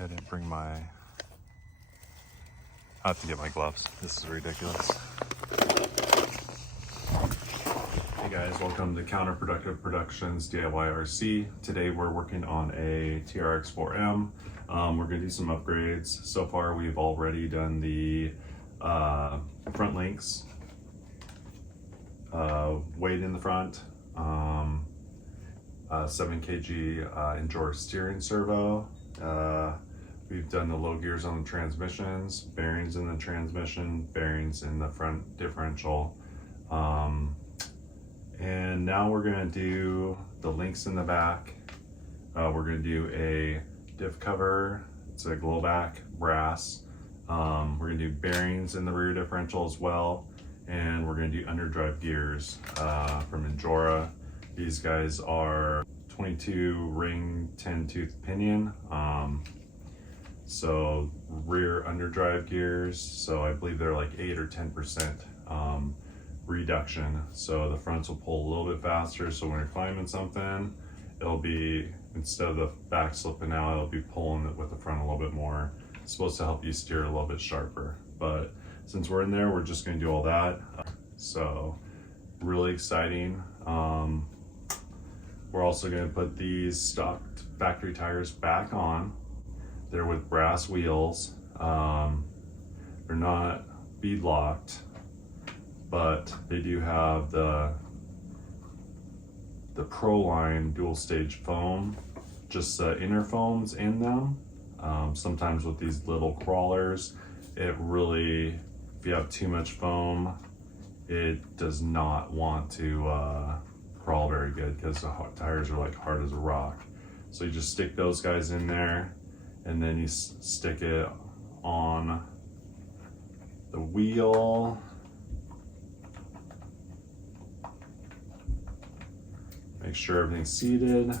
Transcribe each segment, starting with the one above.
Okay, I didn't bring my... I have to get my gloves. This is ridiculous. Hey guys, welcome to Counterproductive Productions DIY RC. Today we're working on a TRX4M. We're gonna do some upgrades. So far we've already done the front links, weight in the front, 7 kg Endure steering servo. We've done the low gears on the transmissions, bearings in the transmission, bearings in the front differential. And now we're gonna do the links in the back. We're gonna do a diff cover. It's a glow back brass. We're gonna do bearings in the rear differential as well. And we're gonna do underdrive gears from Endura. These guys are 22 ring 10 tooth pinion. So rear underdrive gears, so I believe they're like 8 or 10% reduction. So the fronts will pull a little bit faster, so when you're climbing something, it'll be, instead of the back slipping out, it'll be pulling it with the front a little bit more. It's supposed to help you steer a little bit sharper, but since we're in there, we're just gonna do all that. So really exciting. We're also gonna put these stock factory tires back on. They're with brass wheels. They're not bead locked, but they do have the Pro Line dual stage foam, just the inner foams in them. Sometimes with these little crawlers, it really, if you have too much foam, it does not want to crawl very good because the tires are like hard as a rock. So you just stick those guys in there, and then you stick it on the wheel. Make sure everything's seated.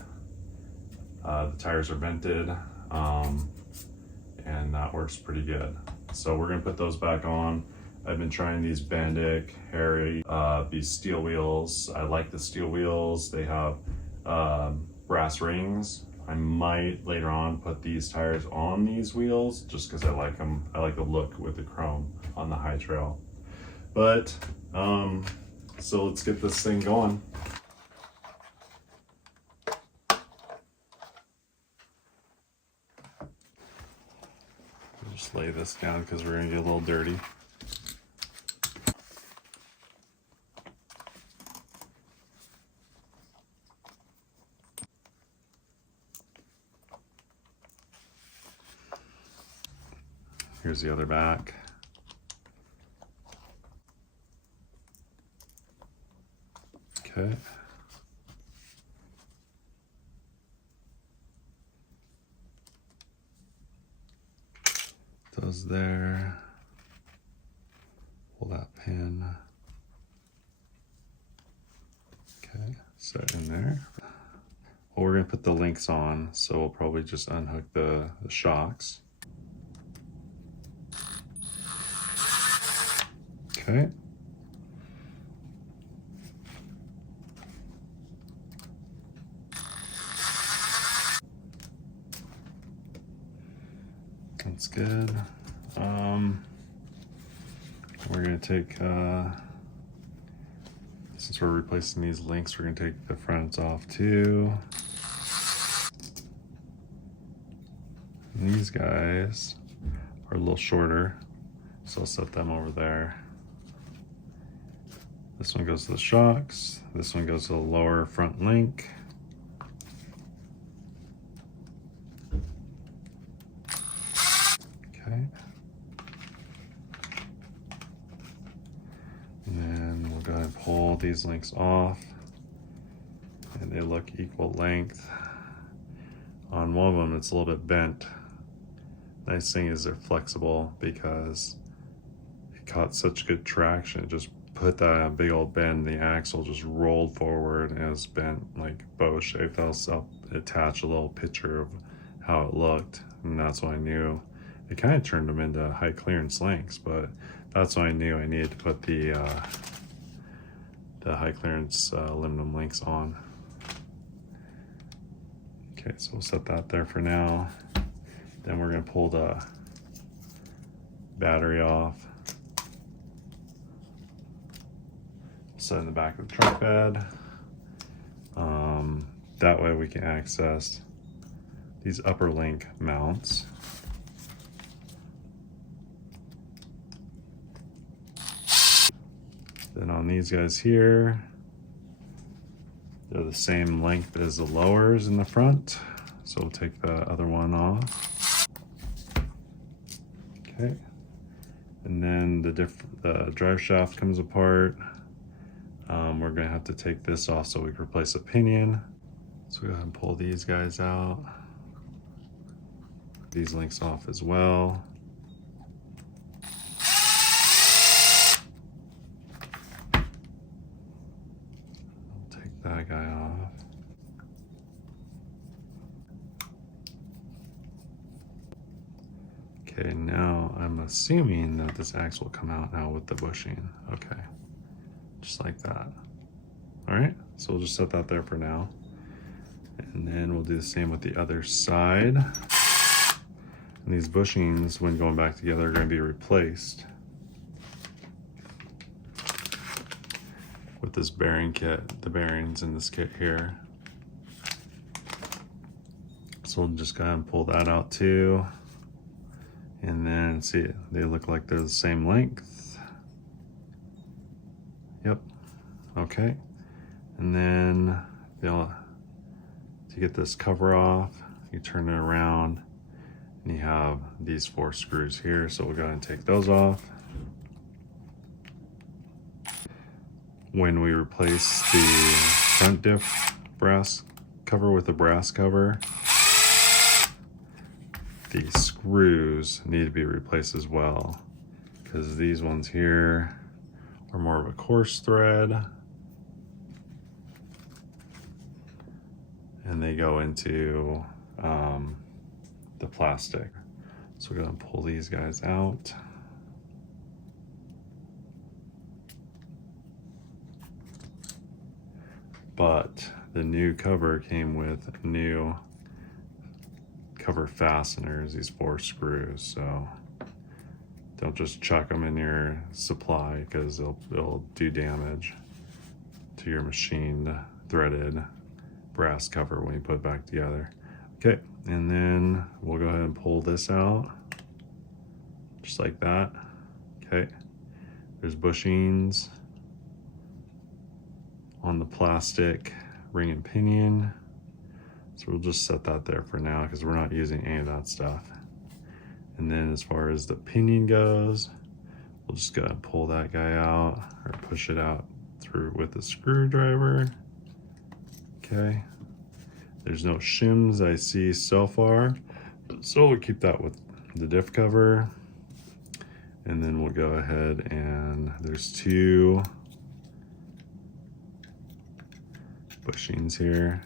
The tires are vented, and that works pretty good. So we're gonna put those back on. I've been trying these Bandic, Harry, these steel wheels. I like the steel wheels. They have brass rings. I might later on put these tires on these wheels just because I like them. I like the look with the chrome on the high trail. But, so let's get this thing going. Just lay this down because we're gonna get a little dirty. Here's the other back. Okay. Those there. Pull that pin. Okay, set in there. Well, we're gonna put the links on, so we'll probably just unhook the shocks. Okay. That's good. We're gonna take, since we're replacing these links, we're gonna take the fronts off too. And these guys are a little shorter, so I'll set them over there. This one goes to the shocks. This one goes to the lower front link. Okay. And then we'll go ahead and pull these links off. And they look equal length. On one of them, it's a little bit bent. Nice thing is they're flexible because it caught such good traction. It just put that big old bend, the axle just rolled forward and it was bent like bow shaped. I'll attach a little picture of how it looked, and that's when I knew. It kind of turned them into high clearance links, but that's when I knew I needed to put the high clearance aluminum links on. Okay, so we'll set that there for now. Then we're going to pull the battery off. Set in the back of the truck bed. That way we can access these upper link mounts. Then on these guys here, they're the same length as the lowers in the front. So we'll take the other one off. Okay. And then the drive shaft comes apart. We're gonna have to take this off so we can replace a pinion. So go ahead and pull these guys out. These links off as well. I'll take that guy off. Okay, now I'm assuming that this axle will come out now with the bushing. Okay, just like that. All right, so we'll just set that there for now. And then we'll do the same with the other side. And these bushings, when going back together, are going to be replaced with this bearing kit, the bearings in this kit here. So we'll just go ahead and pull that out too. And then see, they look like they're the same length. Yep, okay. And then to get this cover off, you turn it around and you have these 4 screws here. So we'll go ahead and take those off. When we replace the front diff brass cover with a brass cover, the screws need to be replaced as well, because these ones here are more of a coarse thread and they go into the plastic. So we're going to pull these guys out. But the new cover came with new cover fasteners, these 4 screws. So don't just chuck them in your supply, because they'll do damage to your machined threaded brass cover when you put it back together. Okay, and then we'll go ahead and pull this out just like that. Okay, there's bushings on the plastic ring and pinion. So we'll just set that there for now, because we're not using any of that stuff. And then as far as the pinion goes, we'll just go ahead and pull that guy out, or push it out through with a screwdriver. Okay, there's no shims I see so far, so we'll keep that with the diff cover. And then we'll go ahead and there's 2 bushings here.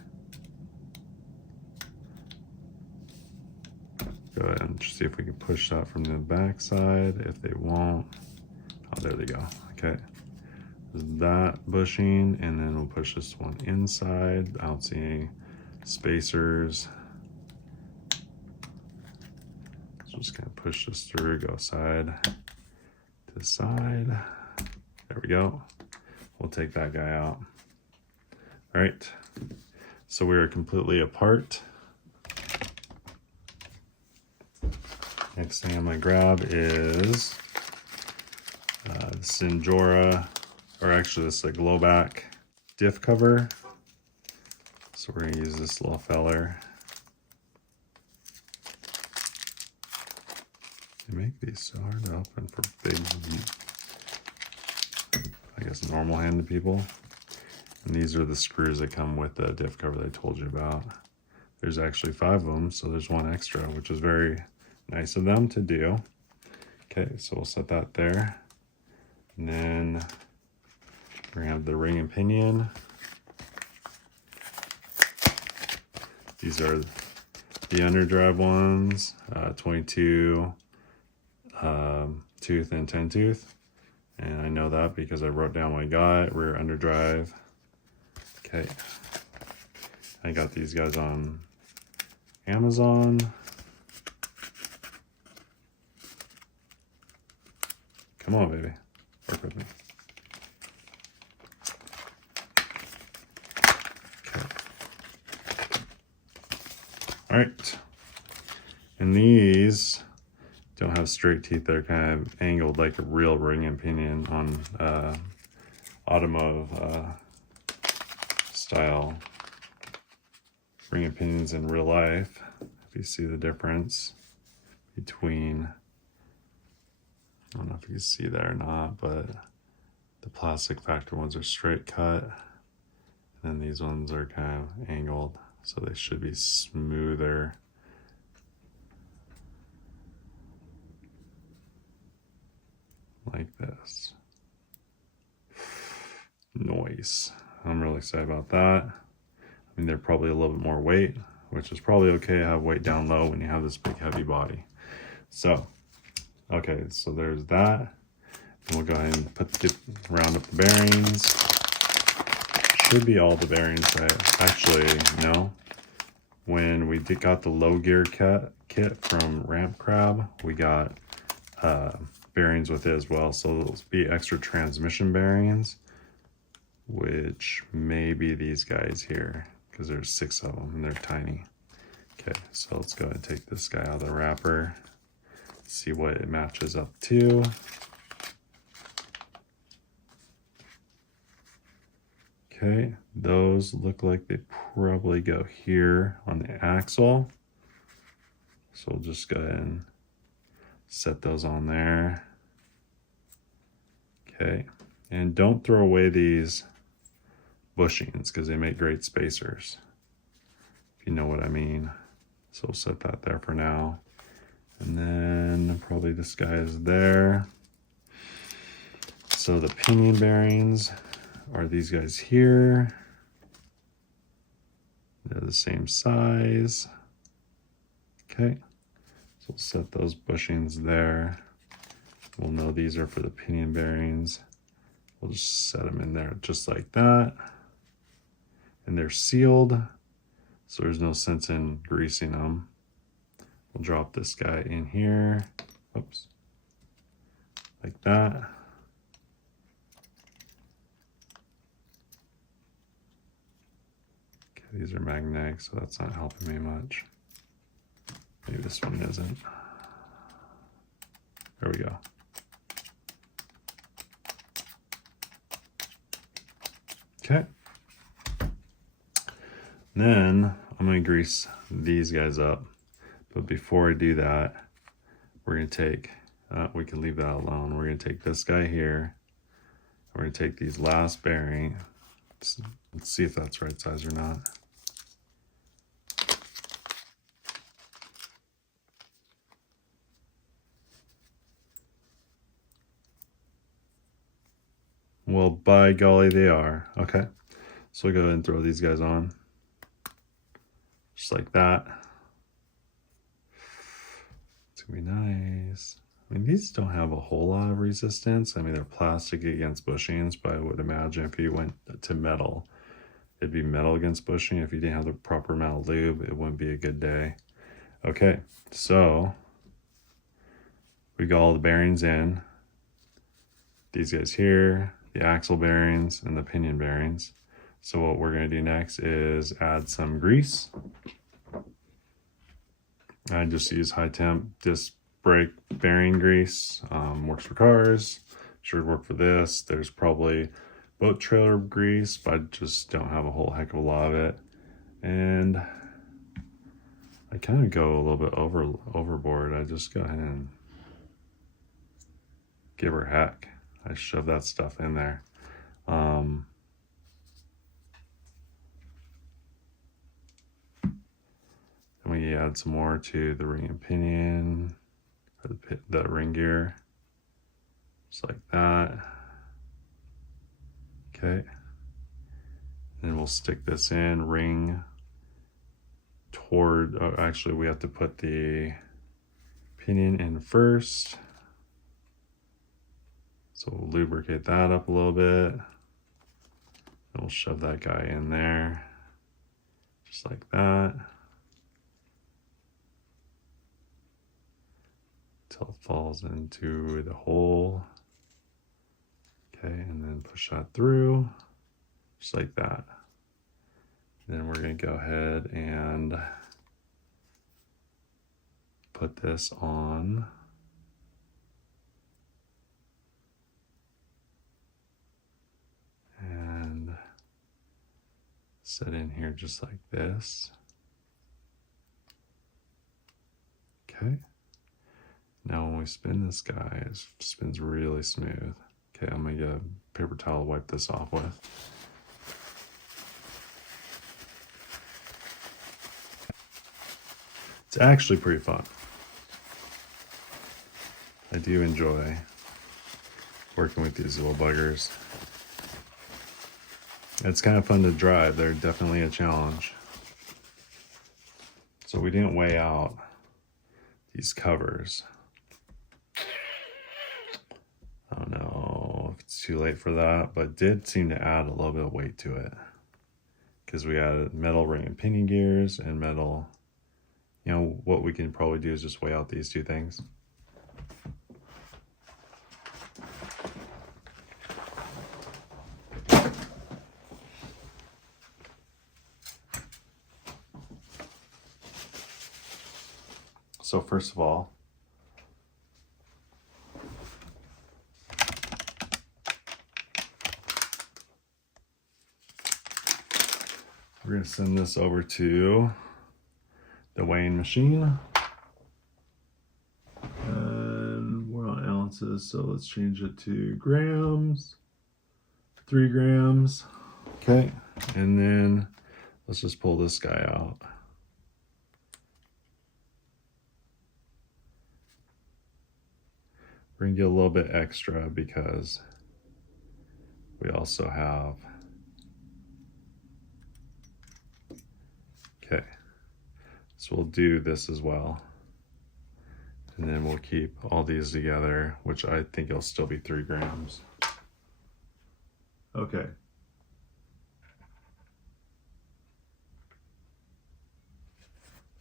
Go ahead and see if we can push that from the back side. If they won't, oh, there they go. Okay, there's that bushing, and then we'll push this one inside. I don't see any spacers. So just gonna push this through, go side to side. There we go. We'll take that guy out. All right, so we are completely apart. Next thing I'm gonna grab is Sinjora, or actually this is a Glowback diff cover. So we're gonna use this little feller. They make these so hard to open for big, I guess, normal-handed people. And these are the screws that come with the diff cover that I told you about. There's actually 5 of them, so there's 1 extra, which is very nice of them to do. Okay, so we'll set that there. And then we're gonna have the ring and pinion. These are the underdrive ones, 22 tooth and 10 tooth. And I know that because I wrote down what I got, rear underdrive. Okay, I got these guys on Amazon. Come on, baby. Work with me. Okay. All right. And these don't have straight teeth. They're kind of angled like a real ring and pinion on automotive style ring and pinions in real life. If you see the difference between, I don't know if you can see that or not, but the plastic factor ones are straight cut, and these ones are kind of angled, so they should be smoother. Like this. Noise. I'm really excited about that. I mean, they're probably a little bit more weight, which is probably okay to have weight down low when you have this big heavy body. So, okay, so there's that. And we'll go ahead and round up the bearings. Should be all the bearings, right? Actually, no. When we got the low gear kit from Ramp Crab, we got bearings with it as well. So there'll be extra transmission bearings, which may be these guys here, because there's 6 of them and they're tiny. Okay, so let's go ahead and take this guy out of the wrapper, see what it matches up to. Okay, those look like they probably go here on the axle. So we'll just go ahead and set those on there. Okay, and don't throw away these bushings because they make great spacers, if you know what I mean. So we'll set that there for now. And then probably this guy is there. So the pinion bearings are these guys here. They're the same size. Okay, so we'll set those bushings there. We'll know these are for the pinion bearings. We'll just set them in there just like that. And they're sealed, so there's no sense in greasing them. We'll drop this guy in here. Oops. Like that. Okay, these are magnetic, so that's not helping me much. Maybe this one isn't. There we go. Okay. Then I'm going to grease these guys up. But before I do that, we're going to take, we can leave that alone. We're going to take this guy here. We're going to take these last bearings. Let's see if that's right size or not. Well, by golly, they are. Okay. So we'll go ahead and throw these guys on. Just like that. It's gonna be nice. I mean, these don't have a whole lot of resistance. I mean, they're plastic against bushings, but I would imagine if you went to metal, it'd be metal against bushing. If you didn't have the proper amount of lube, it wouldn't be a good day. Okay, so we got all the bearings in. These guys here, the axle bearings and the pinion bearings. So what we're gonna do next is add some grease. I just use high temp disc brake bearing grease. Works for cars, should work for this. There's probably boat trailer grease, but I just don't have a whole heck of a lot of it. And I kind of go a little bit overboard. I just go ahead and give her heck. I shove that stuff in there. Then we add some more to the ring and pinion, or the ring gear, just like that. Okay. Then we'll stick this in, ring toward, oh, actually we have to put the pinion in first. So we'll lubricate that up a little bit. And we'll shove that guy in there, just like that. Until it falls into the hole. Okay, and then push that through, just like that. Then we're going to go ahead and put this on. And set in here just like this. Okay. Now when we spin this guy, it spins really smooth. Okay, I'm gonna get a paper towel to wipe this off with. It's actually pretty fun. I do enjoy working with these little buggers. It's kind of fun to drive. They're definitely a challenge. So we didn't weigh out these covers. I don't know if it's too late for that, but did seem to add a little bit of weight to it. Because we added metal ring and pinion gears and metal. You know, what we can probably do is just weigh out these two things. So first of all, we're going to send this over to the weighing machine. And we're on ounces, so let's change it to grams. 3 grams. Okay, and then let's just pull this guy out. We're gonna get a little bit extra because we also have, okay, so we'll do this as well. And then we'll keep all these together, which I think it'll still be 3 grams. Okay.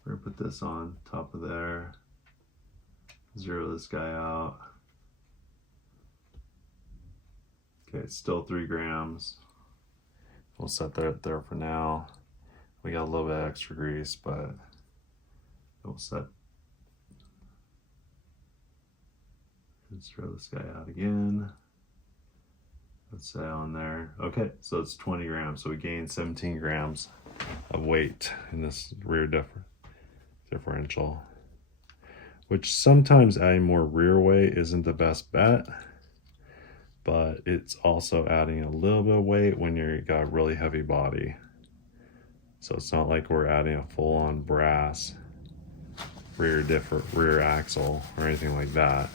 We're gonna put this on top of there. Zero this guy out. Okay, it's still 3 grams. We'll set that there for now. We got a little bit of extra grease, but we'll set. Let's throw this guy out again. Let's say on there. Okay, so it's 20 grams. So we gained 17 grams of weight in this rear differential, which sometimes adding more rear weight isn't the best bet, but it's also adding a little bit of weight when you've got a really heavy body. So it's not like we're adding a full-on brass rear axle or anything like that.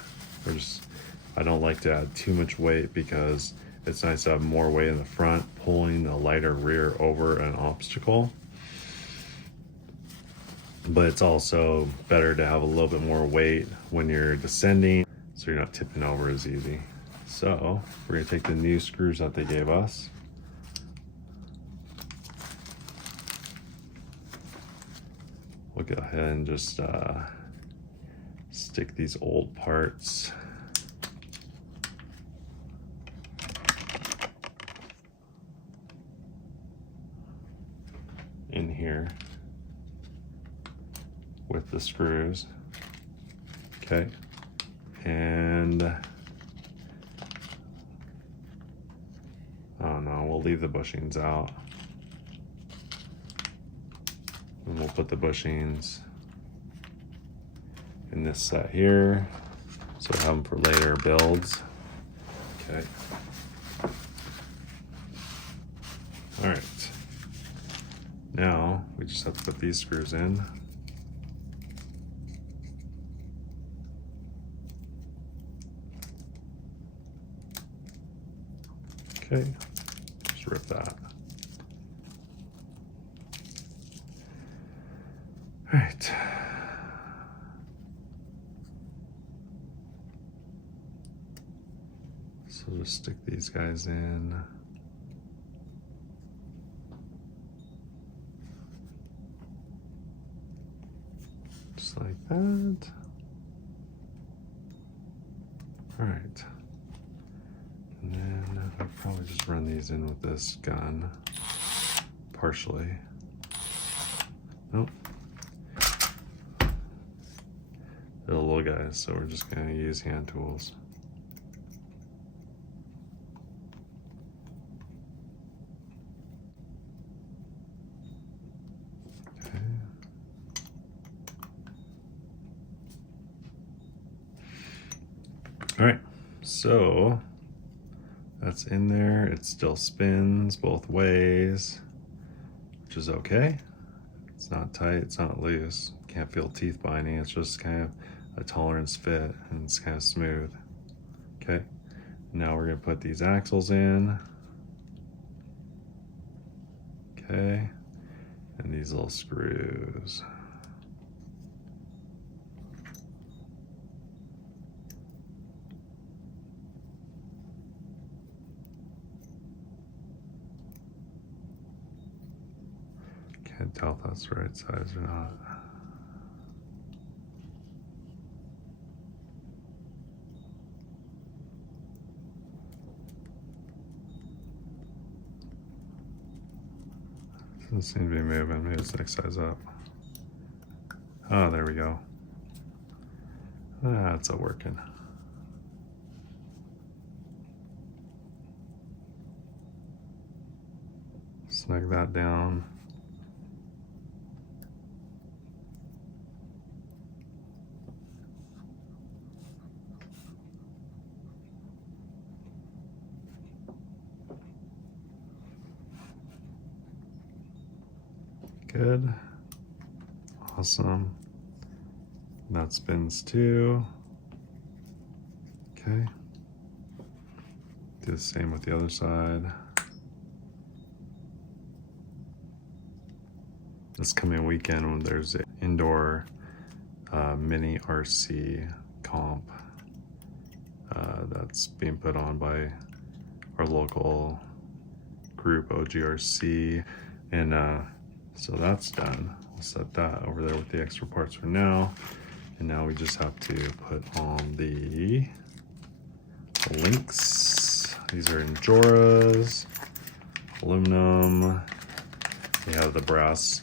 I don't like to add too much weight because it's nice to have more weight in the front, pulling the lighter rear over an obstacle. But it's also better to have a little bit more weight when you're descending, so you're not tipping over as easy. So we're gonna take the new screws that they gave us. We'll go ahead and just stick these old parts in here with the screws. Okay, and I don't know, we'll leave the bushings out. And we'll put the bushings in this set here, so we'll have them for later builds. Okay. All right. Now we just have to put these screws in. Okay, just rip that. All right. So just stick these guys in. Just like that. All right. And then these in with this gun, partially. Nope. They're little guys, so we're just gonna use hand tools. Okay. All right, so that's in there. It still spins both ways, which is okay. It's not tight, it's not loose. Can't feel teeth binding. It's just kind of a tolerance fit, and it's kind of smooth. Okay, now we're gonna put these axles in. Okay, and these little screws. Can't tell if that's the right size or not. Doesn't seem to be moving. Maybe it's next size up. Oh, there we go. That's working. Snug that down. Good. Awesome. That spins too. Okay. Do the same with the other side. This coming weekend, when there's an indoor mini RC comp that's being put on by our local group, OGRC, and so that's done. We'll set that over there with the extra parts for now. And now we just have to put on the links. These are Enjoras, aluminum. We have the brass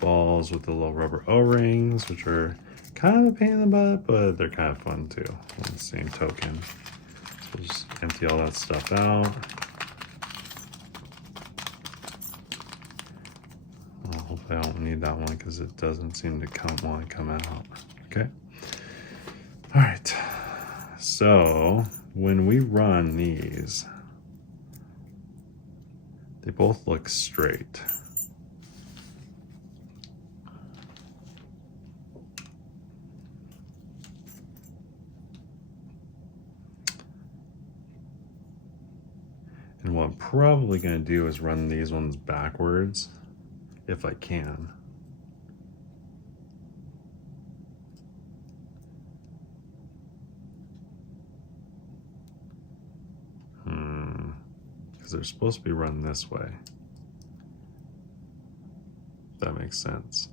balls with the little rubber O-rings, which are kind of a pain in the butt, but they're kind of fun too, on the same token. So we'll just empty all that stuff out. Hopefully I don't need that one because it doesn't seem to want to come out. Okay. All right. So when we run these, they both look straight. And what I'm probably going to do is run these ones backwards, if I can. Because they're supposed to be run this way. If that makes sense.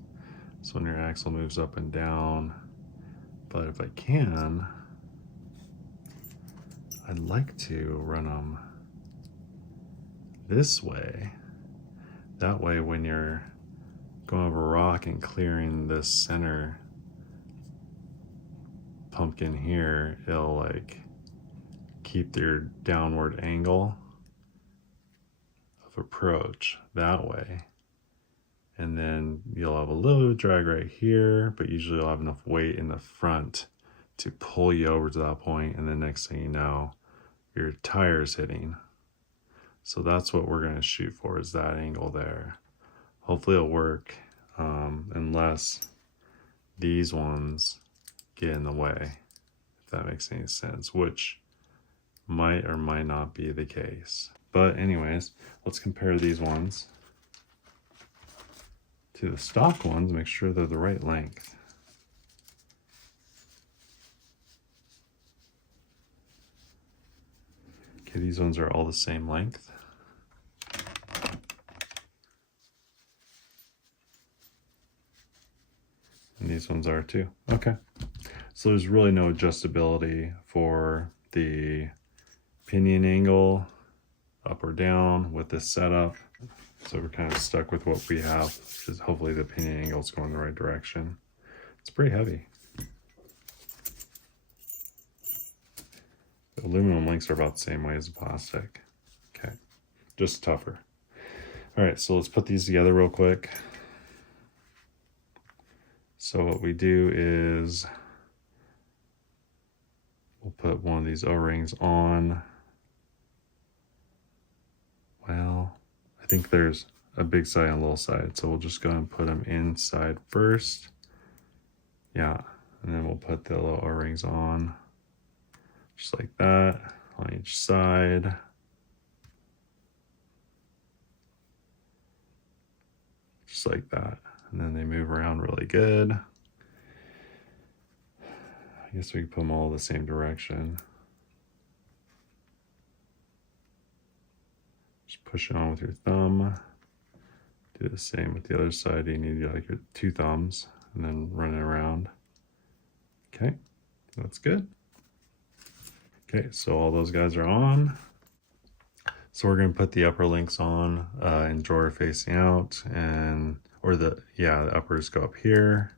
So when your axle moves up and down, but if I can, I'd like to run them this way. That way when you're going over rock and clearing this center pumpkin here, it'll like keep their downward angle of approach that way. And then you'll have a little drag right here, but usually you'll have enough weight in the front to pull you over to that point, and then next thing you know, your tire's hitting. So that's what we're going to shoot for, is that angle there. Hopefully it'll work, unless these ones get in the way, if that makes any sense, which might or might not be the case. But anyways, let's compare these ones to the stock ones, make sure they're the right length. Okay, these ones are all the same length. And these ones are too. Okay. So there's really no adjustability for the pinion angle up or down with this setup. So we're kind of stuck with what we have, which is hopefully the pinion angle is going the right direction. It's pretty heavy. The aluminum links are about the same way as the plastic. Okay, just tougher. All right, so let's put these together real quick. So what we do is we'll put one of these O-rings on. Well, I think there's a big side and a little side, so we'll just go and put them inside first. Yeah, and then we'll put the little O-rings on, just like that, on each side. Just like that. And then they move around really good. I guess we can put them all the same direction. Just push it on with your thumb. Do the same with the other side. You need like your 2 thumbs and then run it around. Okay, that's good. Okay, so all those guys are on. So we're going to put the upper links on in drawer facing out, and the uppers go up here.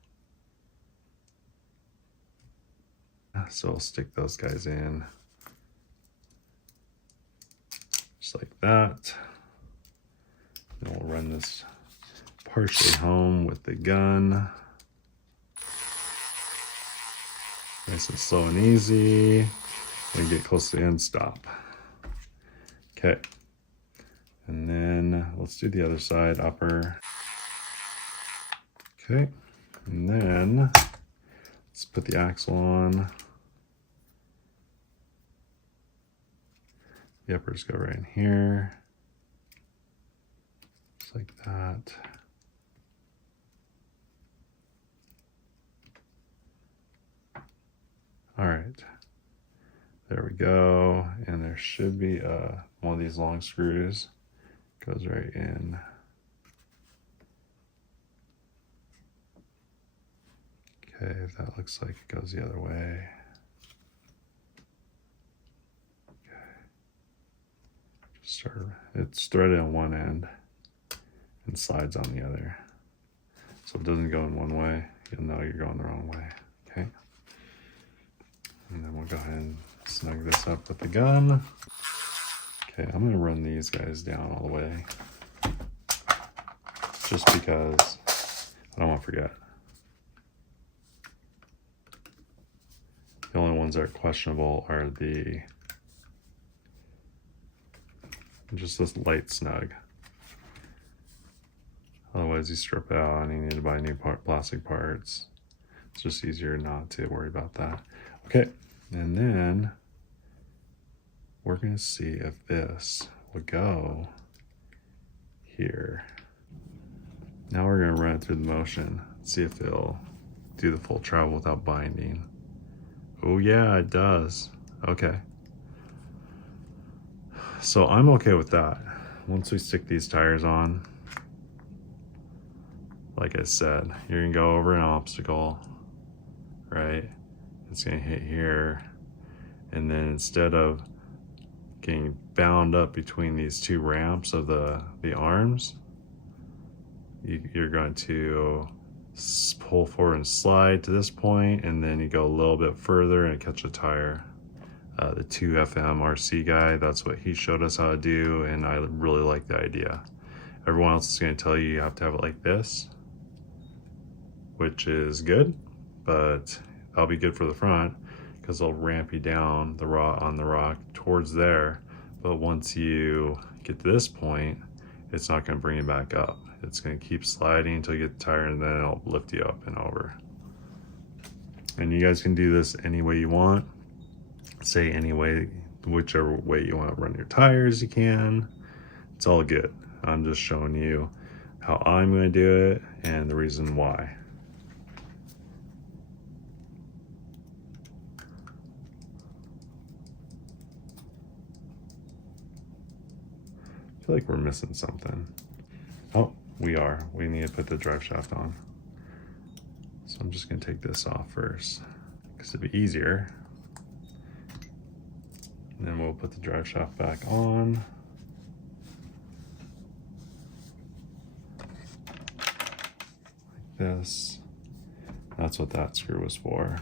So I'll stick those guys in just like that. Then we'll run this partially home with the gun. Nice and slow and easy. And get close to the end, stop. Okay. And then let's do the other side, upper. Okay. And then let's put the axle on. The uppers go right in here. Just like that. All right. There we go. And there should be one of these long screws. Goes right in. Okay, that looks like it goes the other way. It's threaded on one end and slides on the other. So it doesn't go in one way, you'll know you're going the wrong way, okay? And then we'll go ahead and snug this up with the gun. Okay, I'm gonna run these guys down all the way, just because I don't want to forget. The only ones that are questionable are just this light snug. Otherwise you strip it out and you need to buy new plastic parts. It's just easier not to worry about that. Okay, and then we're gonna see if this will go here. Now we're gonna run it through the motion, see if it'll do the full travel without binding. Oh yeah, it does. Okay. So I'm okay with that. Once we stick these tires on, like I said, you're gonna go over an obstacle, right? It's gonna hit here. And then instead of getting bound up between these 2 ramps of the arms, you're going to pull forward and slide to this point, and then you go a little bit further and catch a tire. The 2FM RC guy, that's what he showed us how to do, and I really like the idea. Everyone else is going to tell you have to have it like this, which is good, but that'll be good for the front because they'll ramp you down on the rock towards there. But once you get to this point, it's not going to bring you back up. It's going to keep sliding until you get the tire, and then it'll lift you up and over. And you guys can do this any way you want. Say any way, whichever way you want to run your tires, you can. It's all good. I'm just showing you how I'm going to do it and the reason why. I feel like we're missing something. Oh, we are. We need to put the drive shaft on. So I'm just going to take this off first because it'd be easier. And then we'll put the drive shaft back on. this. That's what that screw was for.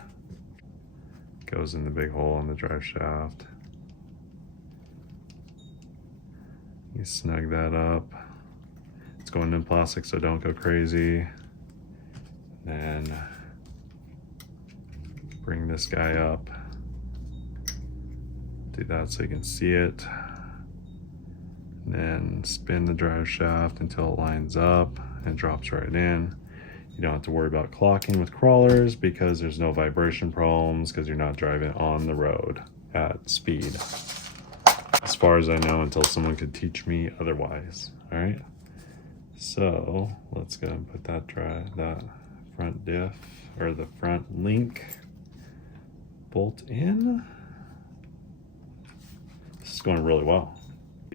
Goes in the big hole in the drive shaft. You snug that up. It's going in plastic, so don't go crazy. Then bring this guy up. Do that so you can see it. Then spin the drive shaft until it lines up and drops right in. You don't have to worry about clocking with crawlers because there's no vibration problems because you're not driving on the road at speed. As far as I know, until someone could teach me otherwise. All right. So let's go and put that front diff or the front link bolt in. This is going really well.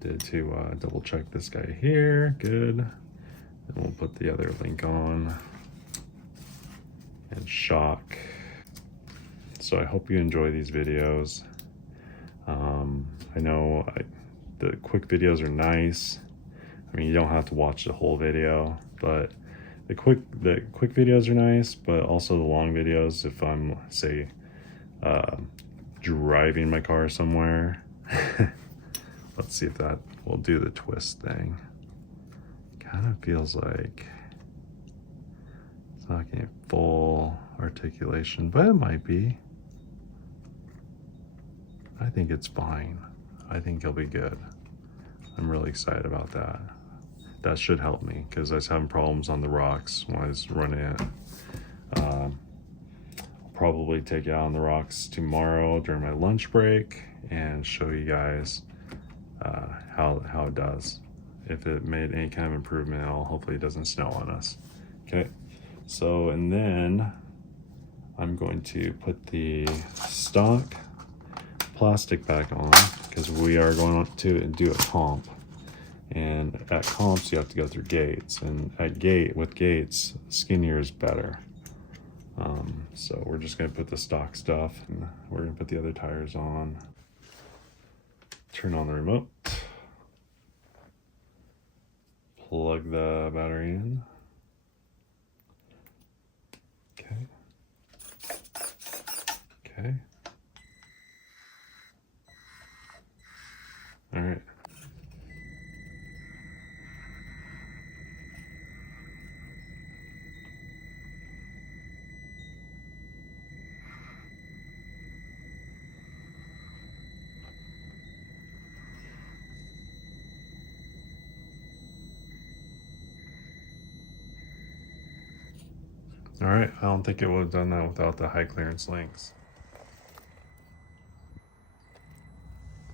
Did to double check this guy here. Good. And we'll put the other link on and shock. So I hope you enjoy these videos. I know the quick videos are nice. I mean, you don't have to watch the whole video, but the quick videos are nice, but also the long videos, if I'm, say, driving my car somewhere. Let's see if that will do the twist thing. Kind of feels like it's not getting full articulation, but it might be. I think it's fine. I think it'll be good. I'm really excited about that. That should help me because I was having problems on the rocks when I was running it. I'll probably take it out on the rocks tomorrow during my lunch break and show you guys how it does. If it made any kind of improvement at all, hopefully it doesn't snow on us. Okay, so and then I'm going to put the stock plastic back on because we are going to do a comp, and at comps you have to go through gates, and with gates skinnier is better. So we're just going to put the stock stuff and we're going to put the other tires on. Turn on the remote, plug the battery in. Okay. All right. All right, I don't think it would have done that without the high clearance links.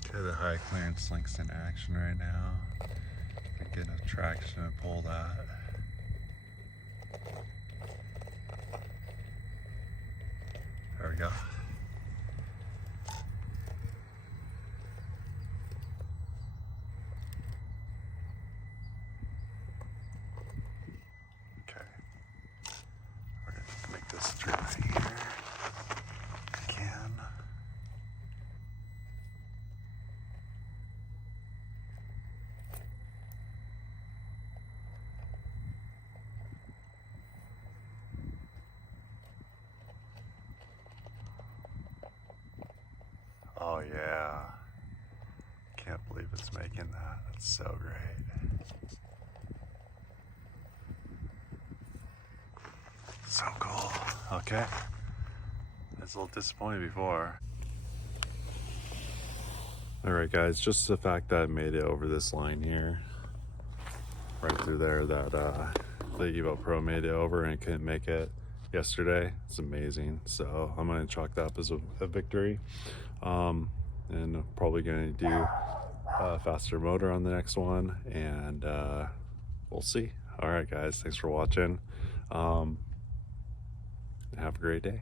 Okay, the high clearance link's in action right now. Get enough traction to pull that. There we go. Okay. We're going to make this turn right here. Again. Oh yeah, can't believe it's making that. That's so great. So cool. Okay, I was a little disappointed before. All right guys, just the fact that I made it over this line here, right through there, that the Evo Pro made it over and couldn't make it yesterday. It's amazing. So I'm gonna chalk that up as a victory. And probably gonna do a faster motor on the next one, and we'll see. All right guys, thanks for watching. Have a great day.